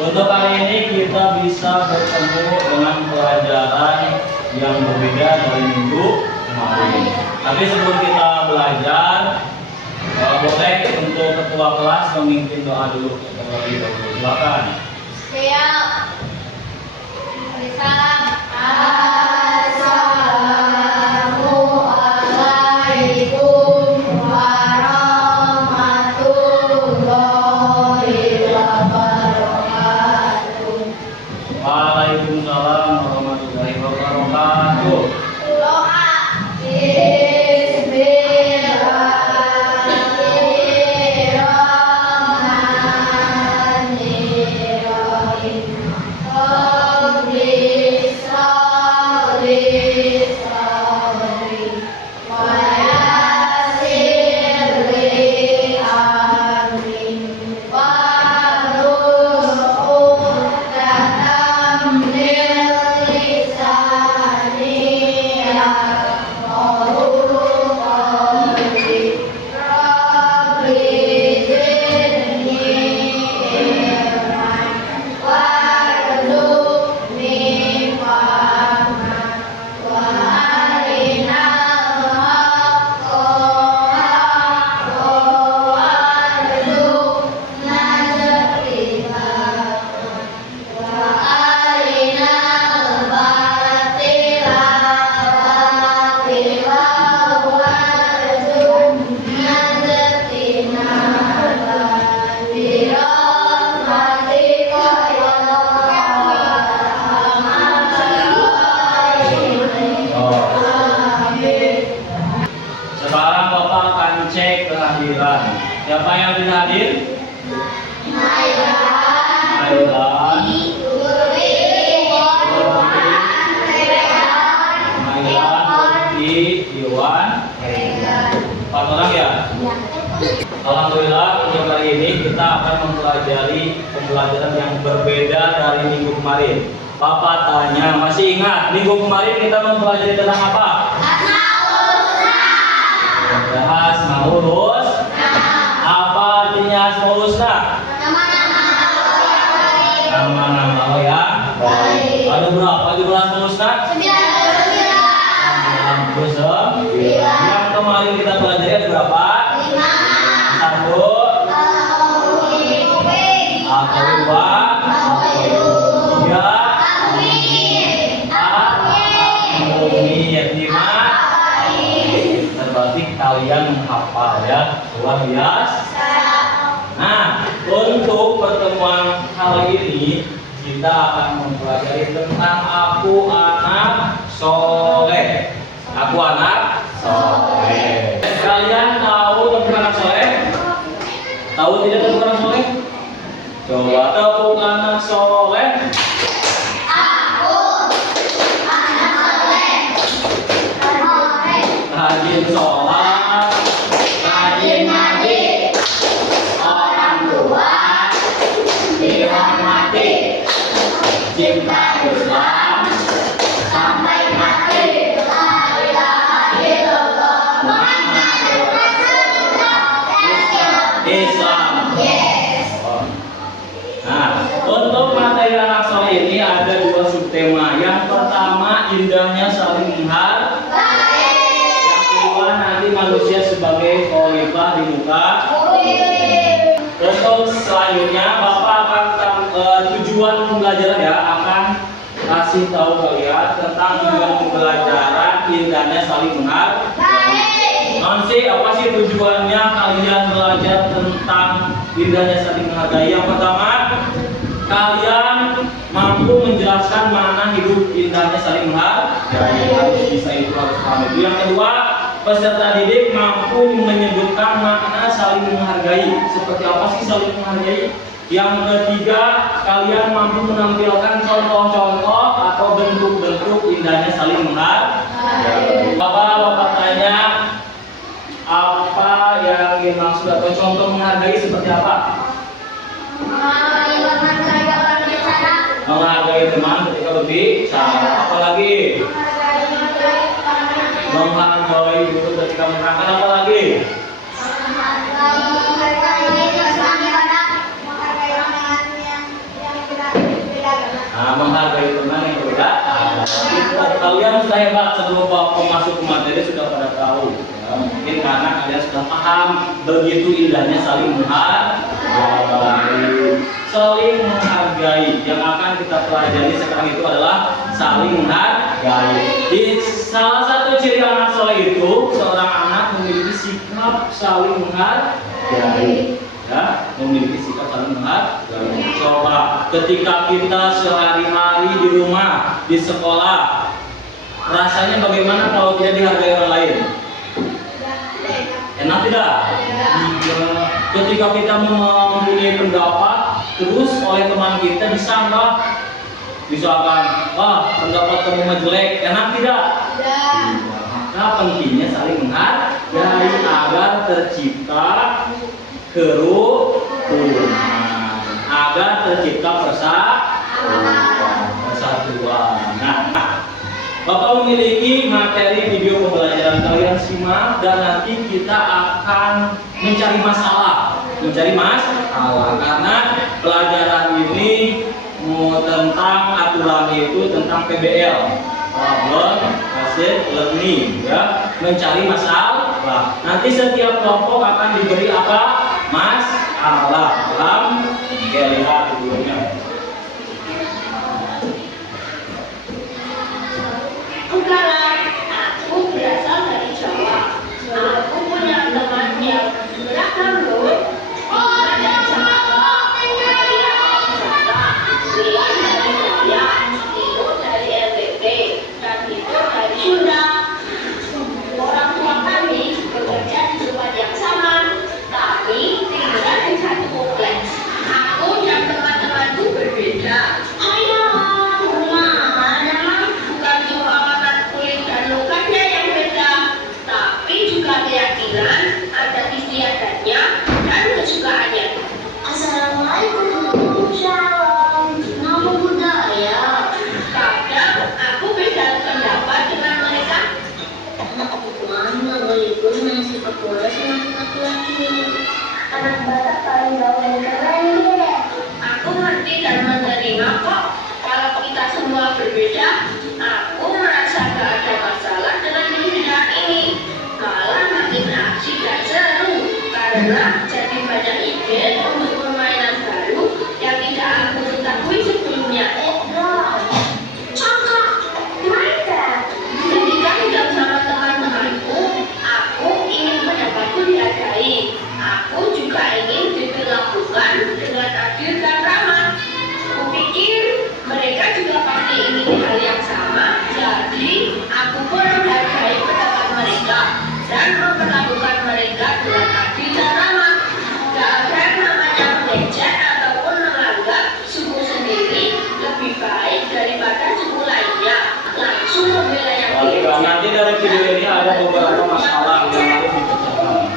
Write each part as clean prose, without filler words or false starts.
Untuk kali ini kita bisa bertemu dengan pelajaran yang berbeda dari minggu kemarin. Tapi sebelum kita belajar, boleh untuk ketua kelas memimpin doa dulu terlebih dahulu. Silakan. Siap. Salam. Assalamualaikum warahmatullahi wabarakatuh. Waalaikumsalam warahmatullahi wabarakatuh. Doa. Sekarang Bapak akan cek kehadiran. Siapa yang tidak hadir? Mailan, Lutfi, Iwan, 4 orang ya? Alhamdulillah untuk kali ini kita akan mempelajari pembelajaran yang berbeda dari minggu kemarin. Bapak tanya, masih ingat minggu kemarin kita mempelajari tentang apa? Bahas Asmaul Husna. Apa artinya Asmaul Husna? Nama-nama Allah ya. Ada berapa jumlah Asmaul Husna? 99. Yang kemarin kita pelajari ada berapa? 1, atau 2, atau 3, berarti kalian menghafal ya, luar biasa. Nah, untuk pertemuan kali ini kita akan mempelajari tentang aku anak soleh. Aku anak soleh. Kalian tahu tentang anak soleh? Tahu tidak tentang anak soleh? Coba tahu anak soleh. Rajin sholat, rajin ngaji, orang tua dihormati, cinta Islam sampai mati. La ilaha illallah Muhammadur Rasulullah. Islam. Nah, untuk materi anak soleh ini ada 2 subtema. Yang pertama, indahnya saling menghargai. Nanti manusia sebagai khalifah di muka. Untuk selanjutnya Bapak akan tujuan pembelajaran ya, akan kasih tahu kalian tentang tujuan pembelajaran indahnya saling menghargai. Nanti apa sih tujuannya kalian belajar tentang indahnya saling menghargai? Yang pertama, kalian mampu menjelaskan mana hidup indahnya saling menghargai. Harus bisa itu, harus paham itu. Yang kedua, peserta didik mampu menyebutkan makna saling menghargai. Seperti apa sih saling menghargai? Yang ketiga, kalian mampu menampilkan contoh-contoh atau bentuk-bentuk indahnya saling menghargai. Bapak tanya, apa yang dimaksud atau contoh menghargai seperti apa? Menghargai teman ketika berbicara. Apalagi? Menghargai guru ketika menerangkan. Apa lagi? hebat sebelum Bapak masuk ke materi sudah pada tahu. Ya, mungkin karena kalian sudah paham begitu indahnya saling menghargai. Saling menghargai yang akan kita pelajari sekarang itu adalah saling menghargai. Di salah satu ciri anak soleh itu seorang anak memiliki sikap saling menghargai. Ya, memiliki sikap saling menghargai. Coba ketika kita sehari-hari di rumah, di sekolah, rasanya bagaimana kalau tidak dihargai orang lain? Enak tidak? Iya. Ketika kita mempunyai pendapat, terus oleh teman kita disanggah, misalkan, wah pendapat kamu mah jelek, enak tidak? Maka pentingnya saling menghargai agar tercipta kerukunan, agar tercipta persatuan. Nah, Bapak memiliki materi video pembelajaran, kalian simak dan nanti kita akan mencari masalah karena pelajaran ini tentang aturan itu tentang PBL, problem based learning, ya, mencari masalah. Nanti setiap kelompok akan diberi apa? Masalah. Oke, lihat videonya. Aku berasal dari Jawa. Aku punya teman yang beragam loh. Ada Jawa, dia Jawa, dia dari Jaya, itu dari NTT, dan itu dari Sunda. Orang tua kami bekerja di tempat yang sama, tapi tinggal di satu kompleks. Aku dan teman-temanku berbeda. Ayo, bukan cuma warna kulit dan lukanya yang beda, tapi juga keyakinan, adat istiadatnya, dan kesukaannya. Assalamualaikum, shalom, nama budaya. Kadang aku beda pendapat dengan mereka. Walaupun masih sekolah sama laki-laki. Anak Batak paling gaul dan keren deh. Aku ngerti dan menerima kok. Kalau kita semua berbeda, aku merasa gak ada masalah dengan perbedaan ini. Malah makin asik dan seru karena jadi banyak ide untuk permainan baru yang tidak aku ketahui sebelumnya. Contoh, Minecraft. Ketika hidup sama teman-temanku, aku ingin pendapatku dihargai. Aku juga ingin diperlakukan dengan adil dan ramah. Kupikir mereka juga pasti ingin hal yang sama, jadi aku pun menghargai pendapat mereka dan memperlakukan mereka dengan adil dan ramah. Gak ada yang namanya mengejek ataupun menganggap suku sendiri lebih baik daripada suku lainnya, langsung membela yang Baik, nanti dari video ini ada beberapa masalah yang harus dipecahkan.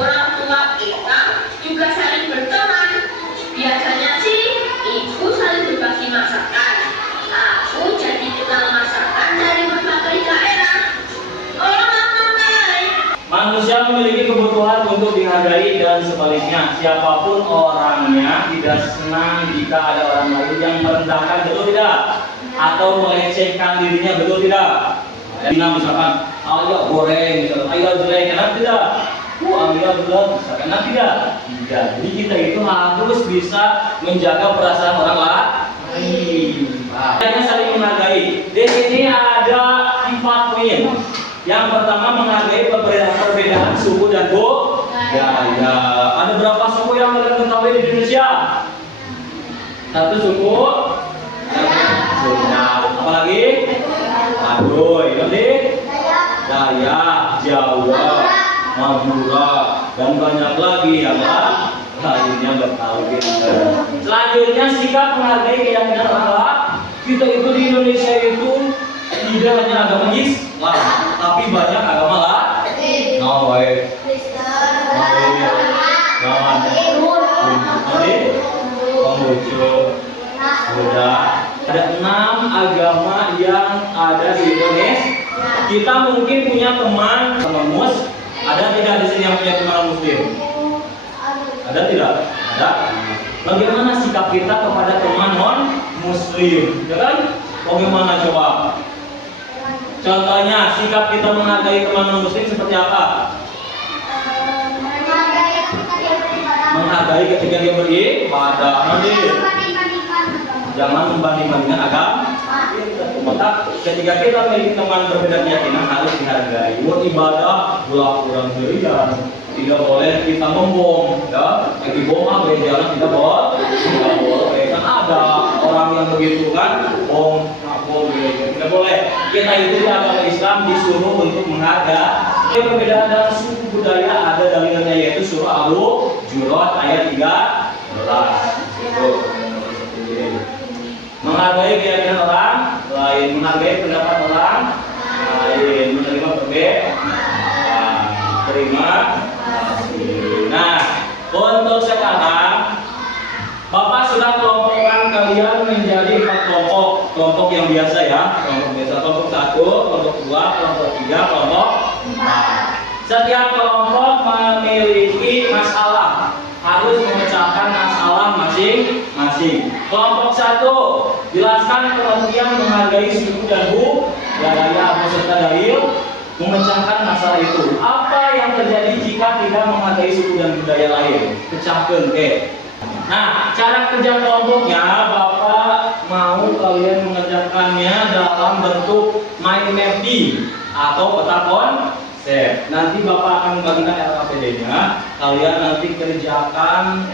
Orang tua kita juga saling berteman. Biasanya sih ibu saling berbagi masakan. Aku jadi kenal masakan dari berbagai daerah. Oh mamai. Manusia memiliki kebutuhan untuk dihargai dan sebaliknya. Siapapun orangnya tidak senang jika ada orang lain yang merendahkan, betul tidak? Atau melecehkan dirinya, betul tidak? Dina misalkan, ayo goreng, misalkan, ayo jelek, enak tidak? Ayo jelek, misalkan, enak tidak? Tidak. Jadi kita itu harus bisa menjaga perasaan orang lain. Hanya saling menghargai. Di sini ada 4 poin. Yang pertama menghargai perbedaan suku dan budaya. Ada berapa suku yang kalian ketahui di Indonesia? Satu suku. Apalagi? Baduy, nanti? Dayak, Jawa, Madura, dan banyak lagi yang lainnya Betawi. Selanjutnya sikap menghargai keyakinan Allah. Kita itu di Indonesia itu tidak hanya agama Islam, tapi banyak agama lain. Ada 6 agama yang ada di Indonesia. Kita mungkin punya teman Mus. Ada tidak di sini yang punya teman Muslim? Ada tidak? Ada. Bagaimana sikap kita kepada teman non Muslim? Ya kan? Bagaimana coba? Contohnya, sikap kita menghargai teman non-muslim seperti apa? Menghargai ketika dia beribadah. Nanti jangan membanding-bandingkan agama. Maka ketika kita memiliki teman berbeda keyakinan harus dihargai. Buat ibadah, kurang berian. Tidak boleh kita membom, ya. Lagi bom berjalan tidak boleh. Kan ada orang yang begitu kan, bom, tidak boleh. Kita itu di agama Islam disuruh untuk menghargai. Perbedaan dalam suku budaya ada dalilnya yaitu surah Al-Hujurat ayat 13. Menghargai keyakinan orang lain, menghargai pendapat orang lain, menerima perbedaan, terima kasih. Nah, untuk sekarang Bapak sudah kelompokkan kalian menjadi 4 kelompok yang biasa ya. Kelompok biasa, kelompok 1, kelompok 2, kelompok 3, kelompok 4. Setiap kelompok memiliki masalah, harus memecahkan masalah masing-masing. Kelompok 1, jelaskan pengertian menghargai suku dan budaya beserta dalil memecahkan masalah itu. Apa yang terjadi jika tidak menghargai suku dan budaya lain? Pecahkan, oke. Nah, cara kerja kelompoknya Bapak mau kalian mengerjakannya dalam bentuk mind mapping atau peta konsep. Nanti Bapak akan membagikan LKPD-nya. Kalian nanti kerjakan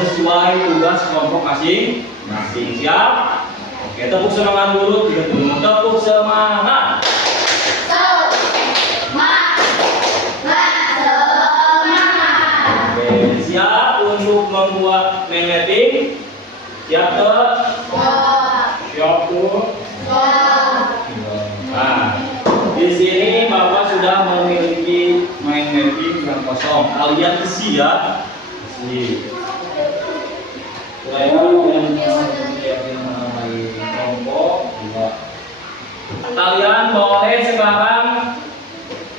sesuai tugas kelompok masing-masing. Siap? Oke, tepuk semangat dulu. Tepuk semangat. Siap untuk membuat mind mapping? Siap tuh? Siap tuh? Nah, di sini Bapak sudah memiliki mind mapping yang kosong. Kalian isi ya. Isi. Supaya kalian kelompok juga. Kalian boleh sekarang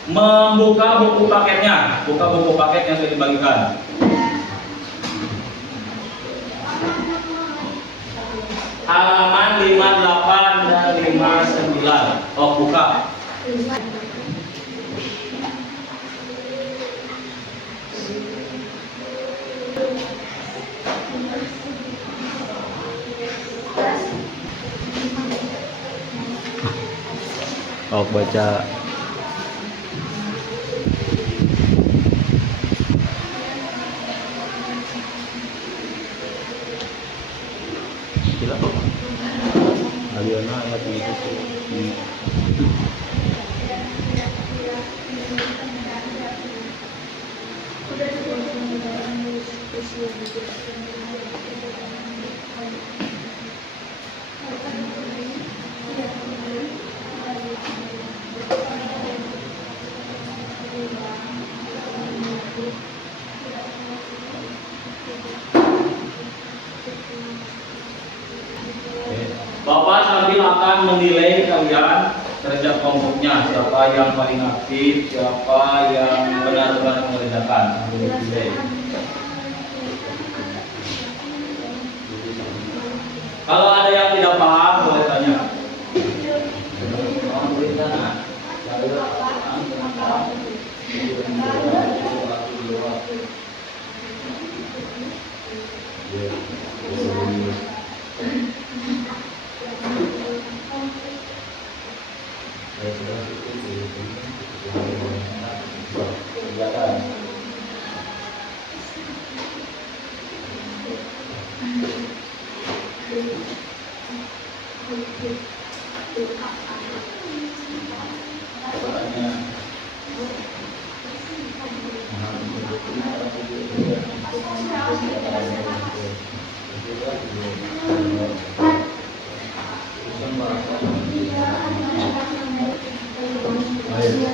membuka buku paketnya. Buka buku paket yang sudah dibagikan. Halaman 58 dan 59. Oh, buka. Oh, baca. Gila. Aliona ayat itu. Bapak sambil akan menilai kalian kerja kelompoknya, siapa yang paling aktif, siapa yang benar-benar mengerjakan. Kalau ada yang tidak paham boleh tanya.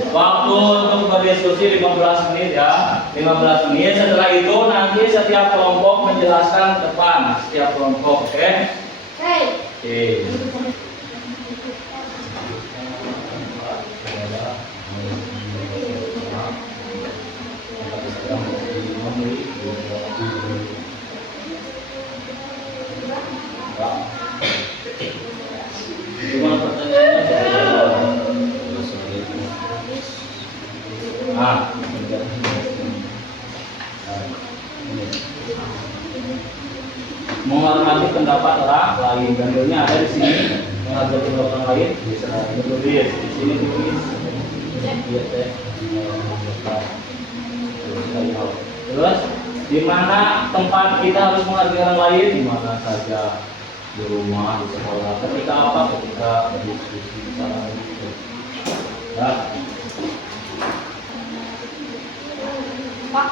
Waktu untuk berdiskusi 15 menit ya, 15 menit. Setelah itu nanti setiap kelompok menjelaskan depan setiap kelompok, oke? Oke. Cuma pertanyaannya Menghormati pendapat orang lain. Dalilnya ada di sini. Menghargai pendapat orang lain bisa ditulis di sini tulis. Terus di mana tempat kita harus menghargai orang lain? Di mana saja, di rumah, di sekolah. Ketika apa? Ketika berdiskusi di sana gitu. Ya. Pak,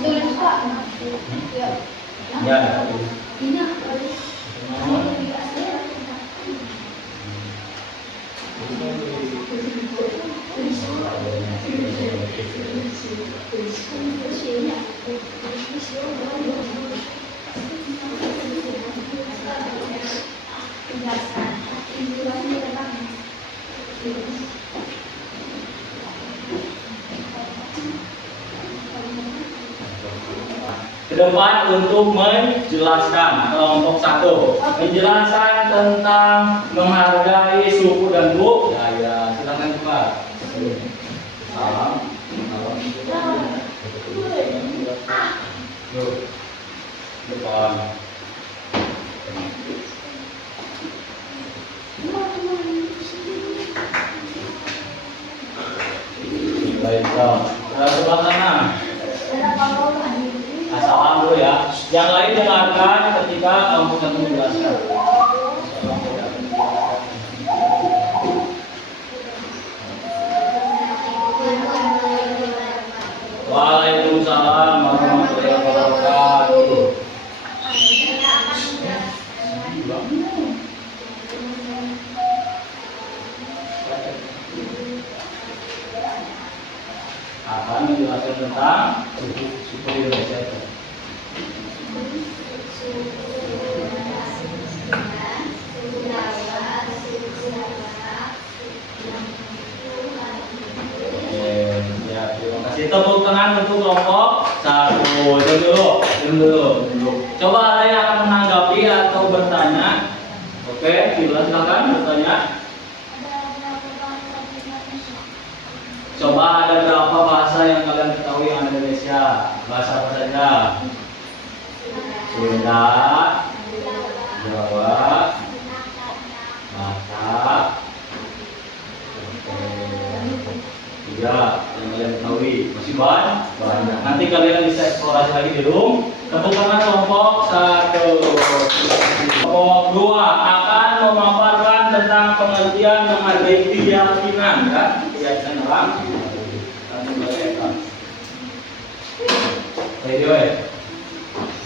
tulis Pak. Ya. Ya. Ini Ke depan untuk menjelaskan kelompok 1, menjelaskan tentang menghargai suku dan bu. Ya, silakan buka. Salam. Yuk. Depan. Baiklah. Sebelah sana. Salam dulu ya. Yang lain dengarkan ketika kamu akan menjelaskan. Waalaikumsalam warahmatullahi wabarakatuh. Akan menjelaskan tentang suku Indonesia itu. Tepuk tangan untuk kelompok 1. Diam dulu. Coba ada yang akan menanggapi atau bertanya? Oke, silakan bertanya. Coba ada berapa bahasa yang kalian ketahui yang ada di Indonesia? Bahasa apa saja? Sunda, Jawa, Batak. Ya, yang kalian ketahui masih banyak. Nanti kalian bisa eksplorasi lagi di rumah. Tepuk tangan kelompok 1. Kelompok 2 akan memaparkan tentang pengertian menghargai keyakinan, kan? Keyakinan orang. Video ya.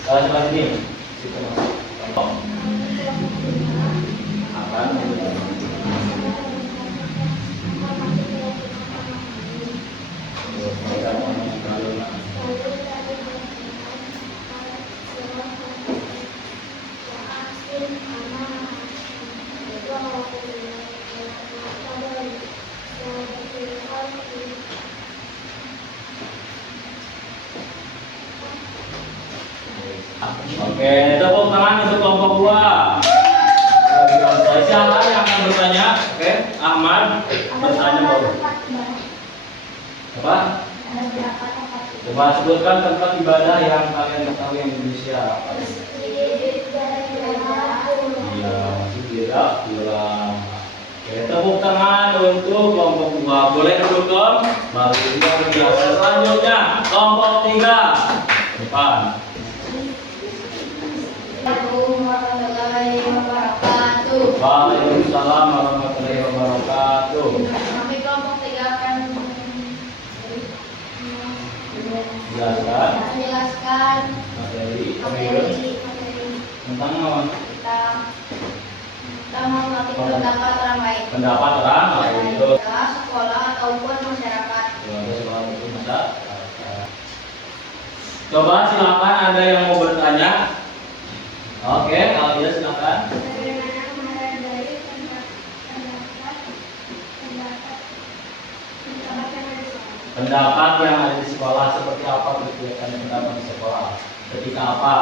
Coba sini. Akan Oke, tepuk tangan untuk kelompok 2. Siapa yang akan bertanya? Oke, Ahmad bertanya baru. Apa? Coba sebutkan tempat ibadah yang kalian ketahui yang Indonesia. Iya, masih beda. Oke, tepuk tangan untuk kelompok 2. Boleh duduk, baru yang biasa. Selanjutnya kelompok 3. Depan. Waalaikumsalam warahmatullahi wabarakatuh. Kami kelompok 3 akan menjelaskan materi tentang apa? Kita mengerti pendapat orang lain. Pendapat orang lain itu Sekolah ataupun masyarakat. Coba silakan ada yang mau bertanya. Oke, kalau iya silakan. Pendapat yang ada di sekolah seperti apa kegiatan pendapat di sekolah? Ketika apa?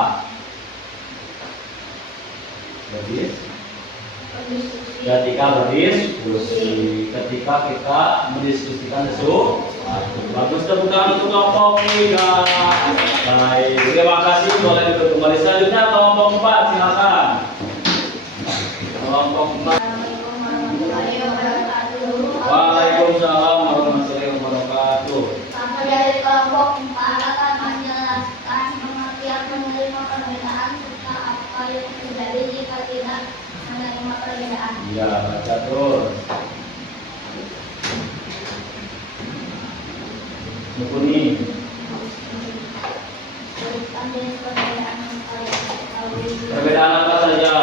Ketika berdiskusi, ketika kita mendiskusikan sesuatu. Bagus, tepuk tangan untuk kelompok 3. Baik, terima kasih. Boleh duduk kembali. Selanjutnya kelompok 4, silakan. Kelompok 4. Waalaikumsalam warahmatullahi wabarakatuh. Maka dari kelompok 4 akan menjelaskan pengertian menerima perbedaan serta apa yang terjadi jika tidak menerima perbedaan. Iya, baca terus. Mukuni. Berikan jenis perbedaan yang kalian ketahui. Perbedaan apa saja?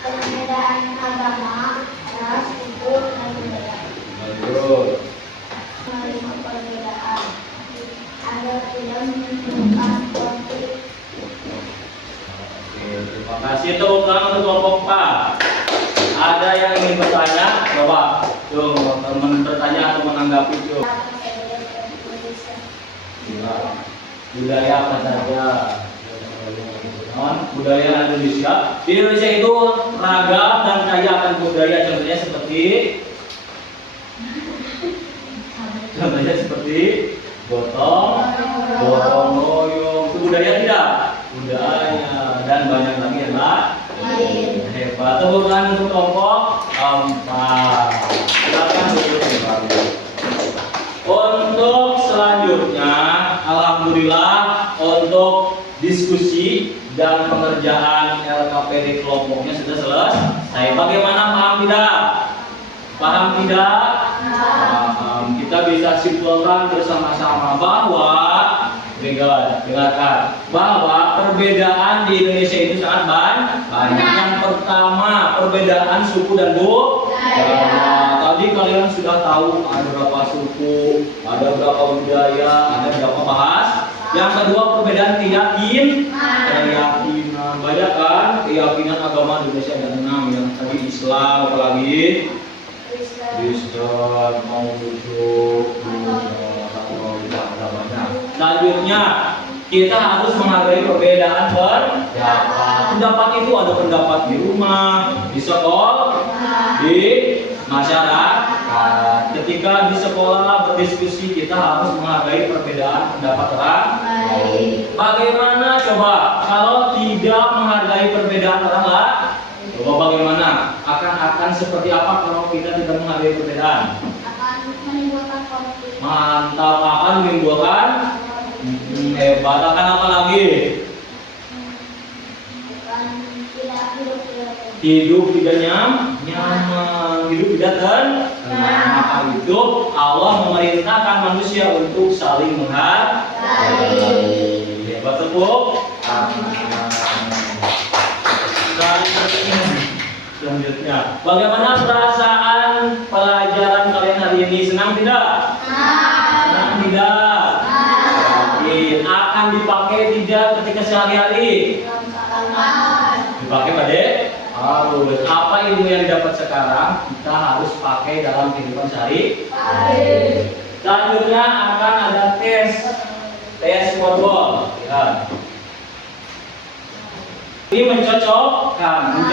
Perbedaan agama, ras, suku, dan budaya. Lanjut. Menerima perbedaan agar tidak menimbulkan konflik. Oke, terima kasih. Tepuk tangan untuk kelompok 4. Ada yang ingin bertanya? Coba, tuh teman bertanya atau menanggapi tuh. Iya. Budaya apa saja? Budaya Indonesia. Di Indonesia itu ragam dan kaya akan budaya. Contohnya seperti gotong royong. Itu budaya tidak? Budaya. Dan banyak lagi yang lain. Hebat. Tepuk tangan untuk kelompok 4. Silakan duduk kembali. Untuk selanjutnya, alhamdulillah untuk diskusi dan pengerjaan LKPD kelompoknya sudah selesai. Bagaimana, paham tidak? Paham tidak? Paham. Kita bisa simpulkan bersama-sama bahwa dengarkan bahwa perbedaan di Indonesia itu sangat banyak. Yang pertama, perbedaan suku dan budaya. Tadi kalian sudah tahu ada berapa suku, ada berapa budaya, ada berapa bahasa. Yang kedua, perbedaan keyakinan. Banyak kan keyakinan agama di Indonesia ada 6. Yang tadi Islam, apalagi Kristen, mau selanjutnya, kita harus menghargai perbedaan pendapat. Itu ada pendapat di rumah, di sekolah, di masyarakat. Ketika di sekolah berdiskusi, kita harus menghargai perbedaan pendapat orang lain. Bagaimana coba kalau tidak menghargai perbedaan orang lain? Coba bagaimana? Akan seperti apa kalau kita tidak menghargai perbedaan? Akan menimbulkan konflik. Mantap, akan menimbulkan hebat. Akan apa lagi? Bukan tidak Hidup tidak nyaman, hidup tidak tenang. Maka itu Allah memerintahkan manusia untuk saling menghargai. Hebat tepuk. Selanjutnya, bagaimana perasaan pelajaran kalian hari ini? Senang tidak? Senang tidak? Yakin. Akan dipakai tidak ketika sehari-hari? Dipakai pada harus. Apa ilmu yang didapat sekarang kita harus pakai dalam kehidupan sehari-hari. Selanjutnya akan ada tes modul. Lihat. Ini mencocokkan.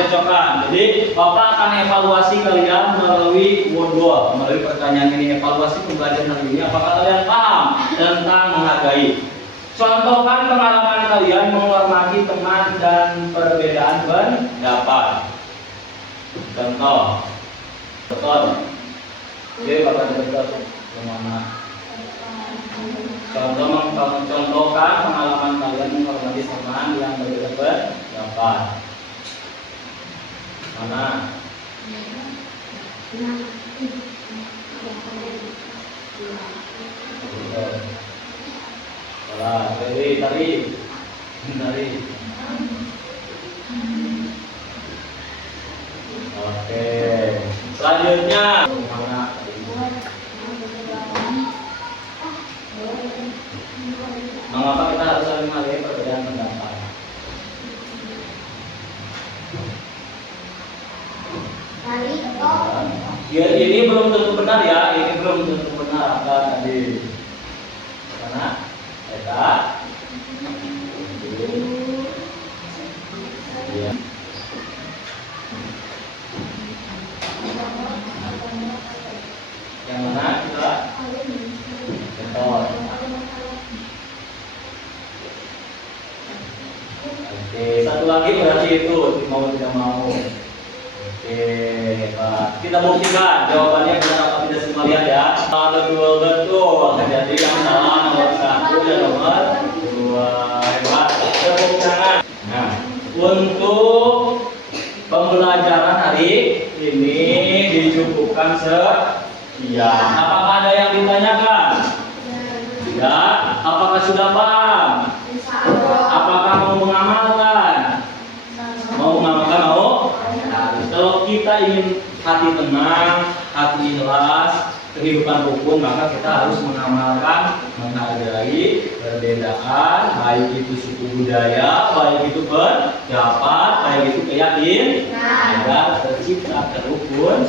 Jadi Bapak akan evaluasi kalian melalui modul, melalui pertanyaan ini. Evaluasi pembelajaran hari ini. Apakah kalian paham tentang menghargai? Contohkan pengalaman kalian menghormati teman dan perbedaan pendapat. Contoh. Jadi Bapak cerita kemana? Contohkan pengalaman kalian menghormati teman yang berbeda pendapat. Mana? Tari. Oke. Selanjutnya mana? Mengapa kita harus saling menghargai perbedaan pendapat? Ya, ini belum tentu benar ya. Ini belum tentu benar. Akan tadi mana? Eta. Ya. Yang mana kita? Oke, satu lagi berarti itu mau tidak mau. Oke, Pak. Kita buktikan jawabannya benar apa tidak semua lihat ya. Betul. Jadi yang salah nomor 1 dan nomor 2. Hebat. Tepuk tangan. Nah, untuk pembelajaran hari ini dicukupkan sekian. Apakah ada yang ditanyakan? Tidak. Apakah sudah paham? Apakah mau mengamalkan? Mau mengamalkan mau? Kalau kita ingin hati tenang, hati ikhlas, kehidupan rukun, maka kita harus mengamalkan, menghargai perbedaan, baik itu suku budaya, baik itu pendapat, baik itu keyakinan, agar tercipta terukun.